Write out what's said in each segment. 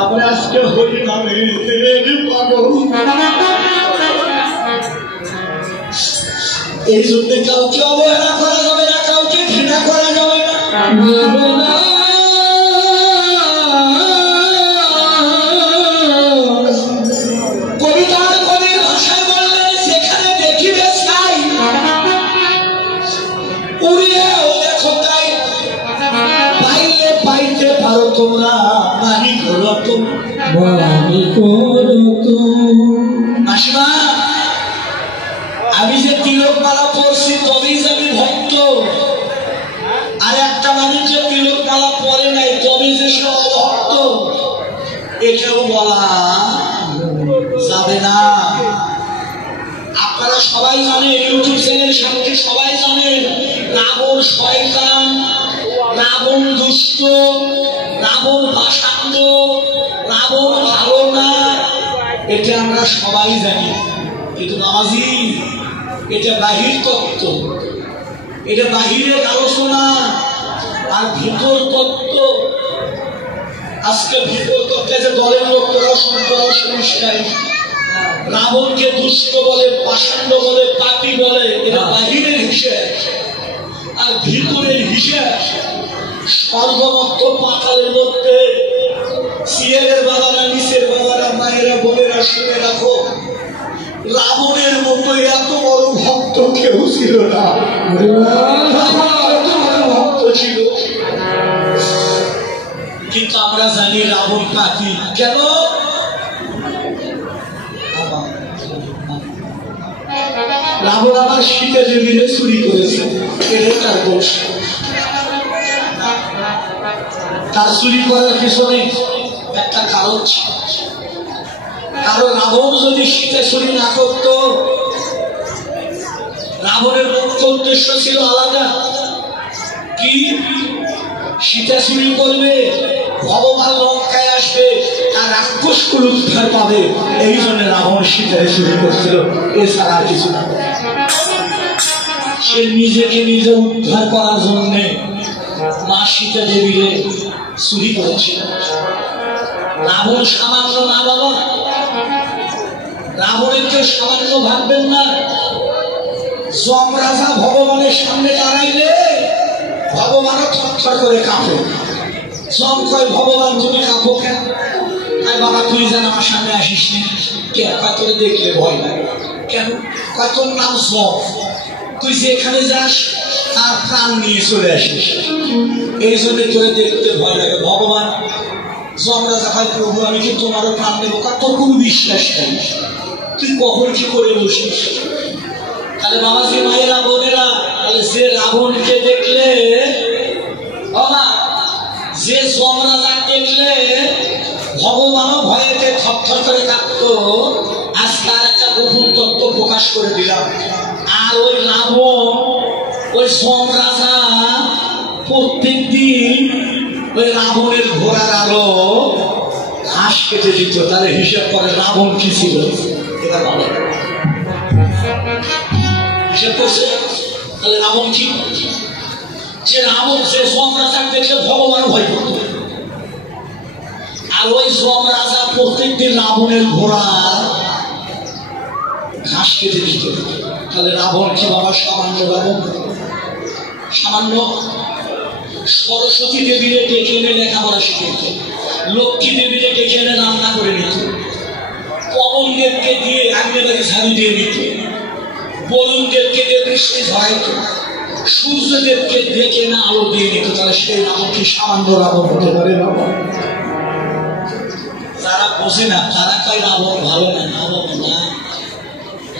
আমরা আজকে হরি নামে পাগল। এই জন্য কাউকে অবহেলা করা যাবে না, কাউকে ঘৃণা করা যাবে না। কবিতার কবির ভাষায় বললে যেখানে দেখিবে ছাই উড়িয়ে দেখো তাই, পাইলে পাইতে পারো তোমরা, নাহি করো তোমরা। মাসিমা, আমি যে তিলকমালা পড়ছি তবেই যে আমি ভক্ত, আর একটা মানুষ যে তিলকমালা পড়ে নাই তবে যে সে অভক্ত, এটাও বলা যাবে না। আপনারা সবাই জানেন, ইউটিউব চ্যানেল সামনে সবাই জানেন, রাবণ শয়তান, রাবণ দুষ্ট, রাবণ পাষাণ্ড, রাবণ ভালো না, এটা আমরা সবাই জানি। কিন্তু বাবাজি, এটা বাহির তত্ত্ব, এটা বাহিরের আলোচনা, আর ভিতর তত্ত্ব। আজকে ভিতর তত্ত্বে যে দলের লোকরা সংস্কারী, রাবণকে দুষ্ট বলে, পাষাণ্ড বলে, পাপী বলে, এটা বাহিরের হিসেব। আর ভিতরের হিসেব সর্বমত্ত পাতালের মধ্যে। সিয়ারের বাবারা, নিচের বাবারা, মায়েরা, বোনেরা শুনে রাখো, রাবণের মতো এত বড় ভক্ত কেউ ছিল না। ভক্ত ছিল, কিন্তু আমরা জানি রাবণ পাপী। কেন? রাবণ আমার সীতা জমিনে চুরি করেছে, এটা তার দোষ। তার চুরি করার পিছনে একটা কারণ ছিল। কারণ রাবণ যদি সীতা চুরি না করত, রাবণের মুখ্য উদ্দেশ্য ছিল আলাদা। কি? সীতা চুরি করবে, ভগবান লঙ্কায় আসবে, তার রাক্ষসকুল উদ্ধার পাবে, এই জন্য রাবণ সীতায় চুরি করছিল, এছাড়া আর কিছু না। সে নিজেকে নিজে উদ্ধার করার জন্য মা সীতা দেবীরে চুরি করেছিল। রাবণ সামান্য না বাবা, রাবণের কেউ সামান্য ভাববেন না। যমরাজা ভগবানের সামনে দাঁড়াইলে ভগবানও থরথর করে কাঁপে। যম কয়, ভগবান তুমি কাঁপো কেন? বাবা তুই যেন আমার সামনে আসিস না। তোরে দেখলে ভয় লাগে। কেন? তোর নাম যম, তুই যেখানে যাস তার প্রাণ নিয়ে চলে আসিস, এই জন্য তোরে দেখতে ভয় লাগে। ভগবান যমরাজা ভাই, প্রভু আমি কি তোমারও প্রাণ দেবো? তোর কোনো বিশ্বাস নেই, তুই কখন কি করে বসিস? তাহলে বাবাজি, মায়েরা, বোনেরা, তাহলে যে রাবণকে দেখলে, যে যমরাজা দেখলে ভগবানও ভয়েতে থরথর করে কাঁপতো, আজকে আর একটা গোপন তত্ত্ব প্রকাশ করে দিলাম। আর ওই রাবণ, ওই যমরাজা প্রত্যেক দিন ওই রাবণের ঘোড়ার আলো ঘাস কেটে দিত। তাহলে হিসাব করে রাবণ কি ছিল? এবার ভালো হিসাব করছে। তাহলে রাবণ কি? যে রাবণ, যে যমরাজা দেখলে ভগবান ভয় করত, আর ওই যমরাজা প্রত্যেকদিন রাবণের ঘোড়া ঘাস কেটে দিত। তাহলে রাবণ কি বাবা? সামান্য রাবণ, সামান্য। সরস্বতী দেবীরে ডেকে এনে লেখাপড়া শিখেছে, লক্ষ্মী দেবীরে ডেকে এনে রান্না করে নিত, পবন দেবকে দিয়ে আগ্নে বাড়ি ঝাড়ু দিয়ে নিত, বরুণ দেবকে দিয়ে বৃষ্টি ঝরাইত, সূর্যদেবকে ডেকে না আলো দিয়ে নিত। তাহলে সেই রাবণ কি সামান্য রাবণ হতে পারে? যারা বোঝে না তারা কয় রাবণ ভালো না। রাবণ না,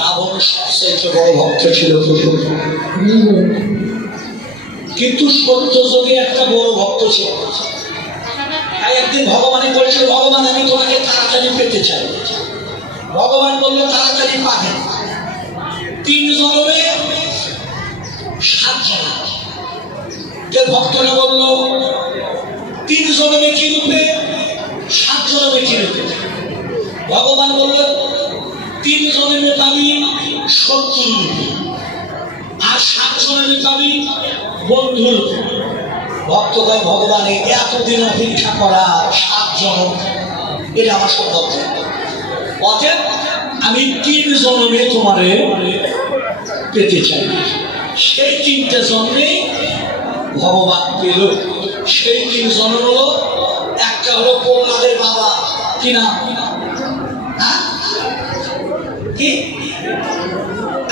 রাবণ সবচেয়ে বড় ভক্ত ছিল। কিন্তু সত্য যদি একটা বড় ভক্ত ছিল। তাই একদিন ভগবানে বলেছিল, ভগবান আমি তোমাকে তাড়াতাড়ি পেতে চাই। ভগবান বললো তাড়াতাড়ি পাবে। 3 জন্মে 7 জন্ম। ভক্তরা বললো 3 জন্মে কি রূপে, 7 জন্মে কি রূপে? ভগবান বললো 3 জন্মে পাবি শত্রু রূপে, আর 7 জন্মে পাবি বন্ধু রূপে। ভক্ত ভাই, ভগবান এতদিন অপেক্ষা করা 7 জনম, এটা আমার সৌভাগ্য। অতএব আমি 3 জন্মে তোমারে পেতে চাই। সেই 3টে জন্মে ভগবান পেল। সেই 3 জন্ম হলো, একটা হলো প্রহ্লাদের বাবা, কি নাম? কি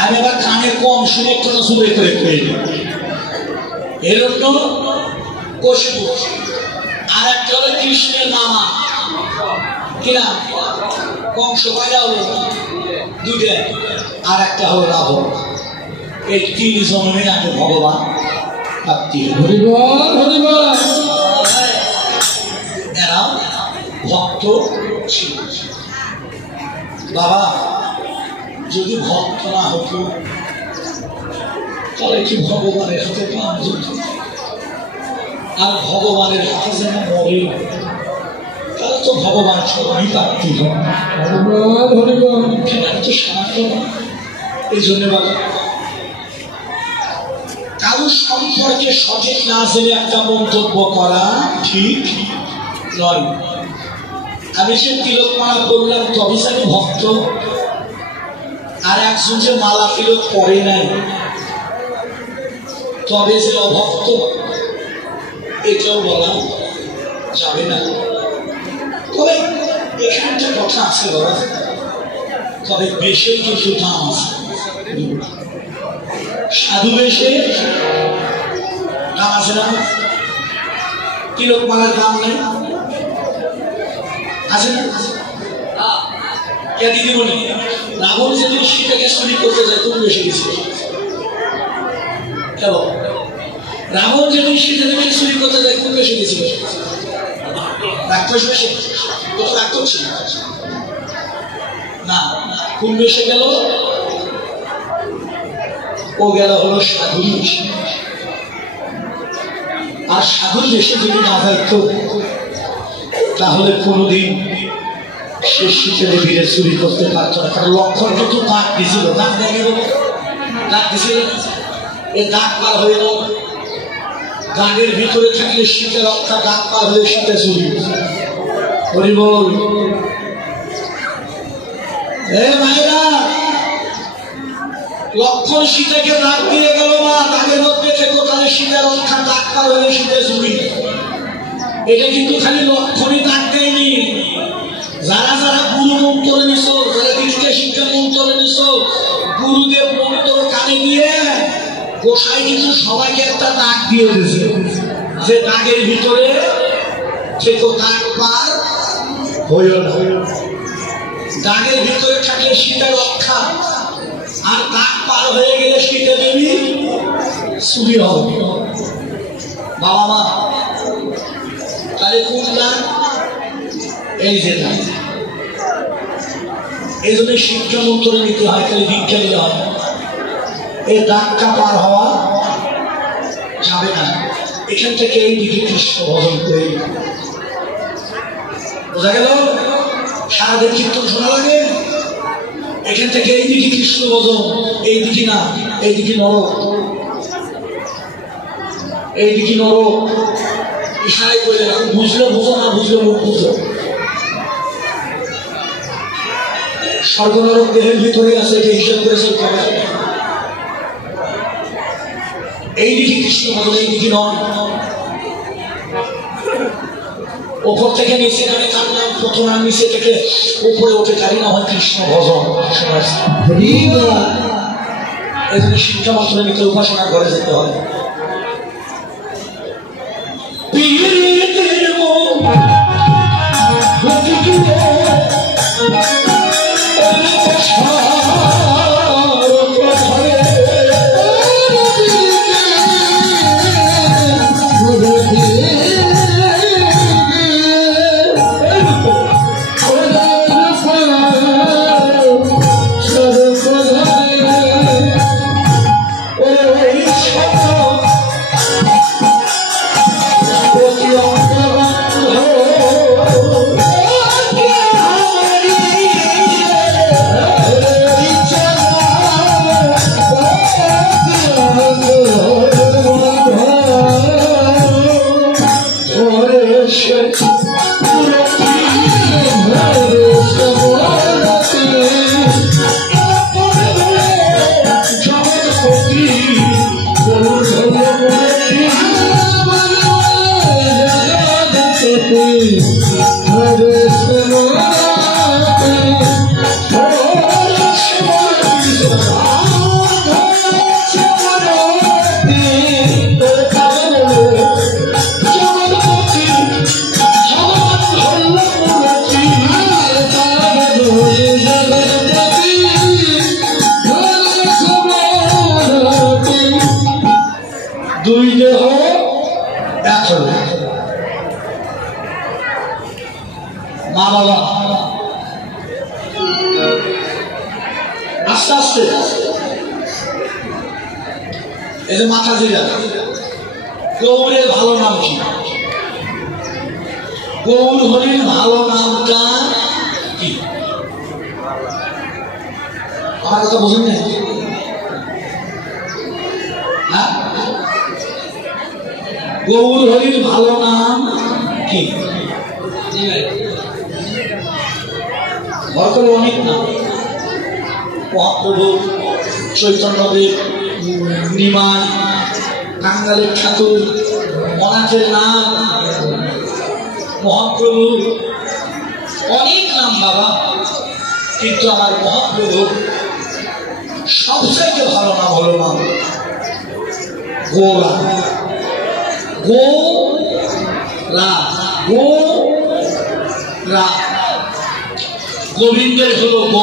আমি আবার কানে কম শুনে একটু জোরে করে করি। হিরণ্য কশিপু। আর একটা হলো কৃষ্ণের মামা, কি নাম? কংস। কয়টা হলো? 2টা। আর একটা হলো রাবণ। এই 3 জন্মে আমি ভগবান প্রাপ্তি। এরা ভক্ত ছিল। বাবা যদি ভক্ত না হতো তাহলে কি ভগবানের হাতে প্রাণ যেত? আর ভগবানের হাতে যেন মরে তাহলে তো ভগবান সবাই প্রাপ্তি হয়। তো সামান্য না। এই জন্য বলে কারো সম্পর্কে সঠিক না জেনে একটা মন্তব্য করা ঠিক নয়। আমি সে তিলক মালা করলাম তবে আমি ভক্ত, আর একজন যে মালা তিলক পরে নাই তবে যে অভক্ত, এটাও বলা যাবে না। তবে এখানে একটা কথা আছে বাবা, তবে বেশের কিছু দাম আছে। সাধু বেশে দাম আছে না? তিলক মালার দাম নেই আছে না? দিদি বলি রাবণ যেদিন সীতাকে চুরি করতে যায় তুমি বেশি গেছিল কেন? রাবণ যেদিন সীতাকে চুরি করতে যায় তুমি বেশি গেছিল? রাক্ষস বেশে? তো রাক্ষস ছিল না। কোন বেশে গেল? ও গেল হলো সাধুর বেশে। আর সাধুর বেশে যদি না থাকতো তাহলে কোনোদিন সে শীতের ভিড়ে চুরি করতে পারতো না। কারণ লক্ষণ কিন্তু দাগ দিছিল, দাগ দেখে দাগ দিছিল, এ দাগ পার হয়ে গেল। দাগের ভিতরে থাকলে শীতে রক্ষা, দাগ পার হয়ে শীতে চুরি। হরি বল। মায়েরা লক্ষণ সীতাকে দাগ দিয়ে গেল, মা দাগের মধ্যে থেকে তাহলে শীতে রক্ষা, দাগ পার হয়ে শীতে চুরি। এটা কিন্তু খালি লক্ষণই দাগ দেয়নি। যারা যারা গুরু মন্ত্র নিছ, যারা দীক্ষা শিক্ষা মন্ত্র নিছ, গুরুদেব মন্ত্র কানে দিয়ে গোসাই কিন্তু সবাইকে একটা দাগ দিয়ে দিয়েছে, যে দাগের ভিতরে থেকে দাগ পার হইল না। দাগের ভিতরে থাকলে শীতে রক্ষা, আর দাগ পার হয়ে গেলে শীতে দেবী চুরি হবে। বাবা মা তাহলে কোন দাগ? এই যে দাগ। এই জন্য শিক্ষা মন্ত্র নিতে হয়, তাহলে দীক্ষা নিতে হয়। এই দাগটা পার হওয়া যাবে না। এখান থেকে এই দিকে কৃষ্ণ ভজন করে বোঝা গেল। সারাদিন কীর্তন শোনা লাগে, এখান থেকে এই দিকে কৃষ্ণ ভজন, এই দিকে না, এই দিকে নরক, এই দিকে নরক। ইশারাই করে বুঝলে বুঝো, না বুঝলে মুখ বুঝো। স্বর্গ নরক দেহের ভিতরে আছে, এটা হিসাব করে চলতে হবে। এই দিকে কৃষ্ণ ভজন, এই দিকে নয়। ওপর থেকে নিচে নামে তার নাম, প্রথম আর নিচে থেকে উপরে ওঠে তারই নাম হয় কৃষ্ণ ভজন। এই জন্য শিক্ষা মাত্র নিতে উপাসনা করে যেতে হবে। দুই দেহ এক হল। মা বাবা আস্তে আস্তে এই যে মাথা জিরা গৌরের ভালো নাম কি? গৌর হরির ভালো নামটা কি? আমার কথা বুঝুন না? গৌর হরির ভালো নাম কি? অনেক নাম, মহাপ্রভু, চৈতন্যদেব, নিমাই, কাঙ্গালের ঠাকুর, অনাথের নাম, মহাপ্রভু, অনেক নাম বাবা। কিন্তু আমার মহাপ্রভু সবচাইতে ভালো নাম হলো নাম গোরা। গোবিন্দের হলো গ,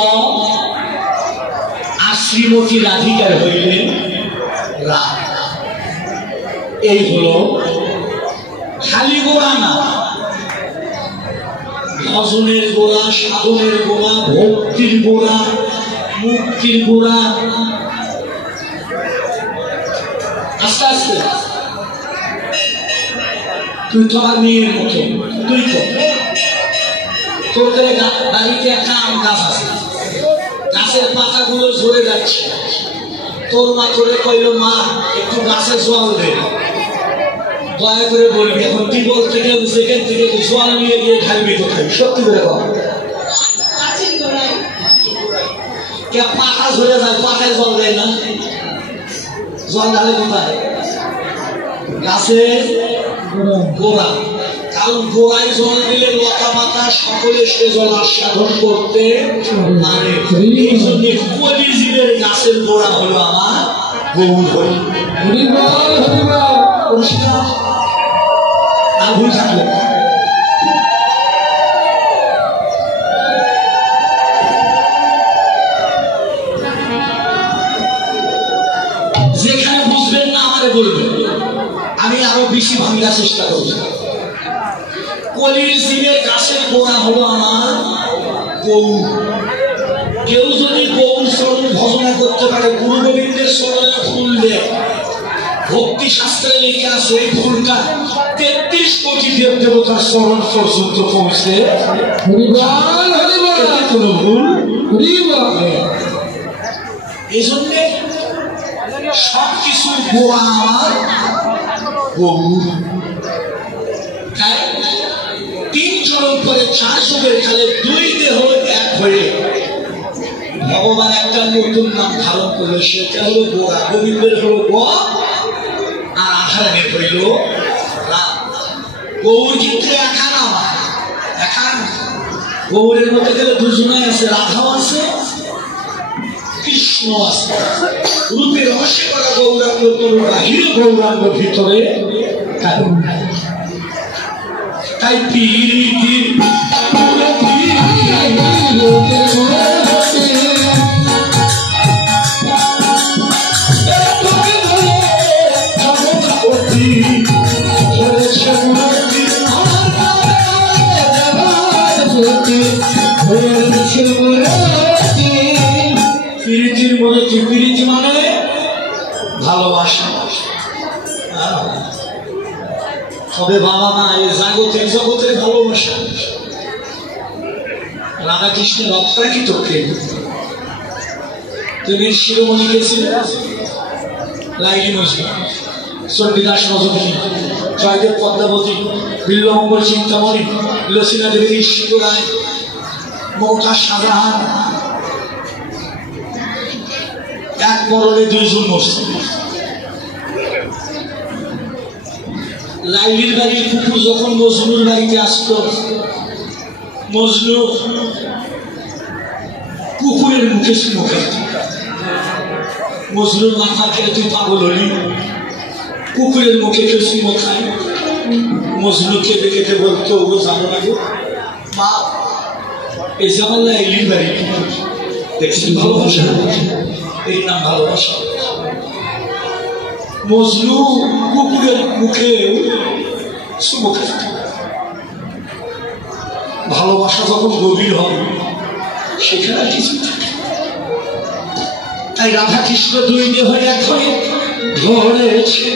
আর শ্রীমতী রাধিকার হইলেন রা। এই হলো খালি গোড়া না, ভজনের গোড়া, সাধনের গোড়া, ভক্তির গোড়া, মুক্তির গোড়া। আস্তে আস্তে তুই তো আমার মেয়ের মতো, তুই তো তোর বাড়িতে একটা আম গাছ আছে, গাছের পাতাগুলো ঝরে যাচ্ছে, তোর মা তোরে কইল মা একটু গাছে জল দে, দয়া করে বলবি এখন টিবল থেকে সেখান থেকে জল নিয়ে গিয়ে ঢালবি কোথায়? সত্যি করে বল। কে পাতা ঝরে যায়, পাতায় জল দেয় না, জল ঢালে কোথায়? গাছের গোড়া। কারণ গোড়ায় জল দিলে লতা পাতা সকলে সে জল আস্বাদন করতে পারে। এই জন্য কলিজীবের গাছের গোড়া হলো আমার গৌর হরি। আর ভুল থাকলে যেখানে বুঝবেন না আমারে বলবেন, আমি আরো বেশি ভাঙার চেষ্টা করছি। কলির জীবের গাছের গোড়া হলো আমার গৌর। কেউ যদি গৌর চরণ ভজনা করতে পারে, গুরু গোবিন্দের চরণে ফুল দেয়, ভক্তি শাস্ত্রে লিখে আছে এই ফুলটা 33 কোটি দেব দেবতার চরণ পর্যন্ত পৌঁছে। কোনো ভুল এই জন্যে সবকিছু গোড়া আমার গৌর। তিন জনের পরে 4 যুগের কালে 2 দেহ এক হয়ে ভগবান একটা নতুন নাম ধারণ করলো, সেটা হলো গোড়া। গোবিন্দের হলো গ, আর আধারের হইল রাম। গৌর কিন্তু একা নাম, একা গৌরের মধ্যে গেলে দুজনে আছে, রাধাও আছে, কৃষ্ণ আছে। রূপে রহস্য করা গৌরাঙ্গ তোর বাহির, গৌরাঙ্গ ভিতরে তাই পিরিতি পিরিতির মধ্যে পিরিতি মানে ভালোবাসা। তবে বাবা মা এই জাগতিক জগতের ভালোবাসা রাধা কৃষ্ণের অপ্রাকৃত প্রেম। তিনি শিরোমণি গেছিলেন লাইলি নজরুল, চণ্ডীদাস নজরুল, জয়দেব পদ্মাবতী, বিল্লমঙ্গল চিন্তামণি, লসিনা দেবী, নিশ্চিত রায়, মমতাজ শাহজাহান, এক মরণে 2 জন মরছে। লাইলির বাড়ির কুকুর যখন মজনুর বাড়িতে আসতো, মজনু কুকুরের মুখে চুমো খেত। মজনুর মাথা খেয়ে তুই পাগল হলি, কুকুরের মুখে কেউ চুমো খায়। মজনু কেঁদে কেঁদে বলতো, ও জানো না গো মা, এই যে আমার লাইলির বাড়ি কুকুর, দেখছি ভালোবাসা, এর নাম ভালোবাসা। মজনু কুকুরের মুখে চুমো খেত। ভালোবাসা যখন গভীর হবে সেখানে কিছু থাকে। তাই রাধা কৃষ্ণ দুই দেহ এক হয়ে ধরেছে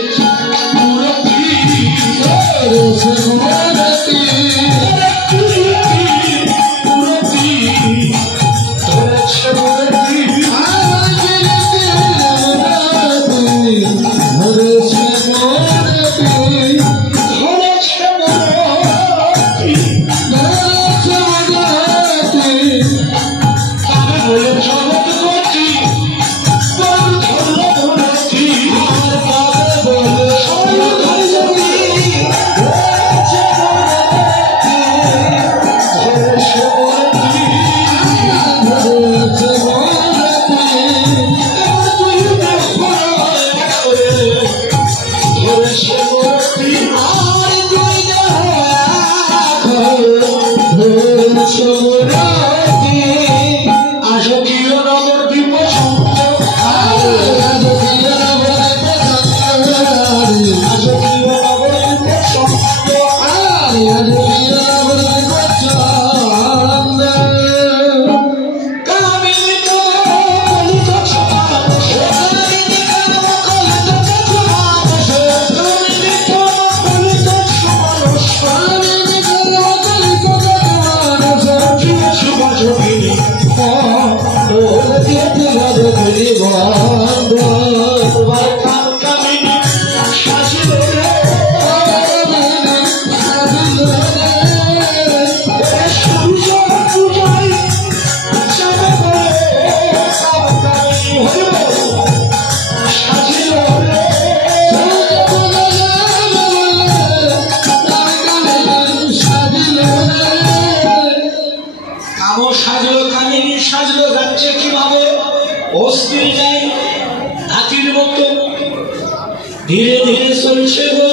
ধীরে ধীরে চলছে গো।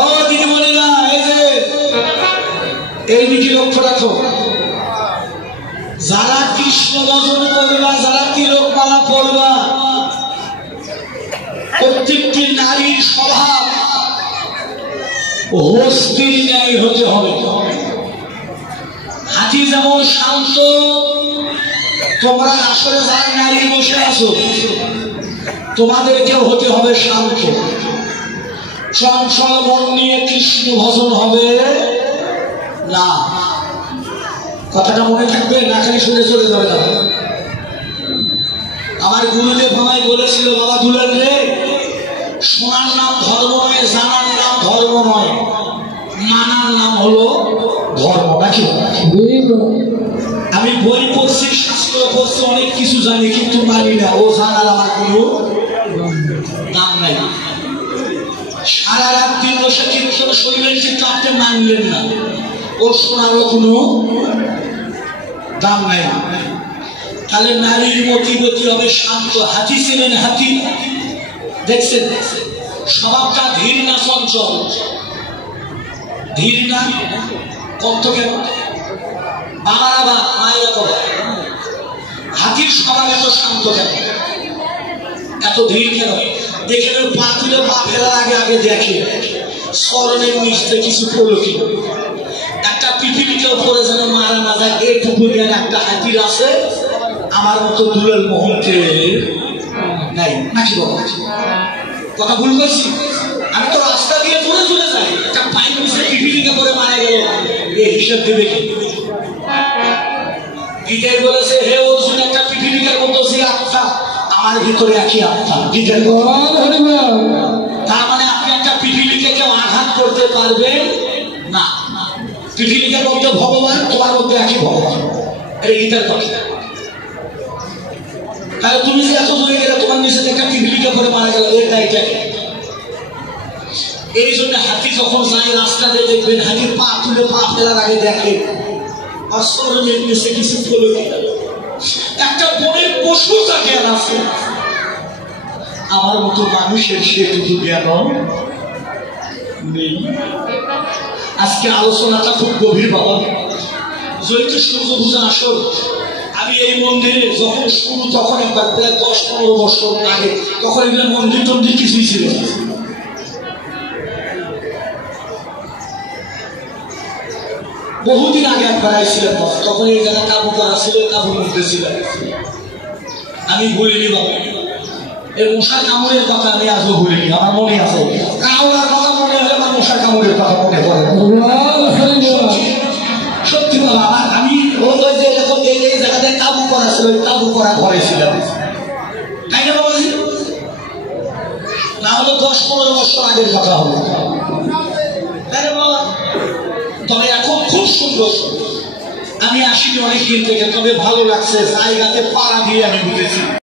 ও দিদিমণিরা, এই যে এই দিকে লক্ষ্য রাখো, যারা কৃষ্ণ ভজন করবা, যারা তিলকমালা পড়বা, প্রত্যেকটি নারীর স্বভাব হস্তির ন্যায় হতে হবে। হাতি যেমন শান্ত, তোমরা আসলে যারা নারী বসে আছো তোমাদেরকেও হতে হবে শান্ত। চঞ্চল মন নিয়ে কৃষ্ণ ভজন হবে না। কথাটা মনে থাকবে, না খালি শুনে চলে যাবে না। আমার গুরুদেব আমায় বলেছিল, বাবা দুলাল রে, শোনার নাম ধর্ম নয়, জানার নাম ধর্ম নয়, মানার নাম হলো ধর্ম। নাকি আমি বই পড়ছি, শাস্ত্র পড়ছি, অনেক কিছু জানি, কিন্তু মানি না। ও জানার আমার কোনো দাম নাই। সারা রাত দিন বসে কীর্তন শরীরের, কিন্তু আপনি মানলেন না, ও শোনারও কোনো দাম নাই। তাহলে নারীর মতিগতি হবে শান্ত। হাতি ছিলেন, হাতি দেখছেন স্বভাবটা ধীর না চঞ্চল? ধীর না কত কেন বাবারা বা মায়েরা তো, হাতির স্বভাব এত শান্ত কেন, এত ধীর কেন? দেখে পা তুলে পা ফেলার আগে আগে দেখে স্মরণের নিচে কিছু পড়লো কি, একটা পৃথিবীকেও পড়ে যেন মারা না যায়, এইটুকু জ্ঞান একটা হাতির আছে। আমার মতো দুলাল মোহনকে নাই। নাকি বাবা, কথা ভুল করছি? আমি তো রাস্তা দিয়ে পড়ে চলে যাই, একটা পাইপ মিশে পৃথিবীকে পড়ে মারা গেল, এই হিসাব দেবে কি? গীতায় বলেছে, হে অর্জুন, একটা পৃথিবীকার মতো যে আত্মা, আমার ভিতরে একই আত্মা। গীতায় তার মানে আপনি একটা পৃথিবীকে কেউ আঘাত করতে পারবেন না। পৃথিবীকার মধ্যে ভগবান, তোমার মধ্যে একই ভগবান। এটা গীতার কথা। তাহলে তুমি যে এত দূরে গেলে তোমার নিচে একটা টিকলিকা করে মারা গেল, এটা এই জন্য হাতি যখন যায় রাস্তাতে দেখবেন হাতির পা তুলে পা ফেলার আগে দেখে অস্ত্রের নিচে কিছু ফলো একটা বনের পশু তাকে আছে। আমার মতো মানুষের সেটুকু জ্ঞান নেই। আজকে আলোচনাটা খুব গভীর বাবা। জয়িত সূর্য পূজা আসল আমি এই মন্দিরে যখন শুরু তখন একবার প্রায় 10-15 বছর আগে, তখন এগুলো মন্দির টন্দির কিছুই ছিল না। বহুদিন আগে একবার আইছিলাম, তখন এই জায়গা কাবু করা ছিল, কাবুর মধ্যে ছিল। আমি ভুলিনি বাবা, এই মশার কামড়ের কথা আমি আজও ভুলিনি, আমার মনে আছে। কামড়ার কথা মনে হলে আমার মশার কামড়ের কথা মনে পড়ে। সত্যি বলা, আমি ওই যে এই জায়গাতে কাবু করা ছিল, কাবু করা ঘরে ছিলাম, তাই না বাবাজি? না হলে 10-15 বছর আগের কথা হলো, তাই না বাবা? তবে এখন খুব সুন্দর। আমি আসিনি অনেক দিন থেকে, তবে ভালো লাগছে, জায়গাতে পাড়া দিয়ে আমি বুঝেছি।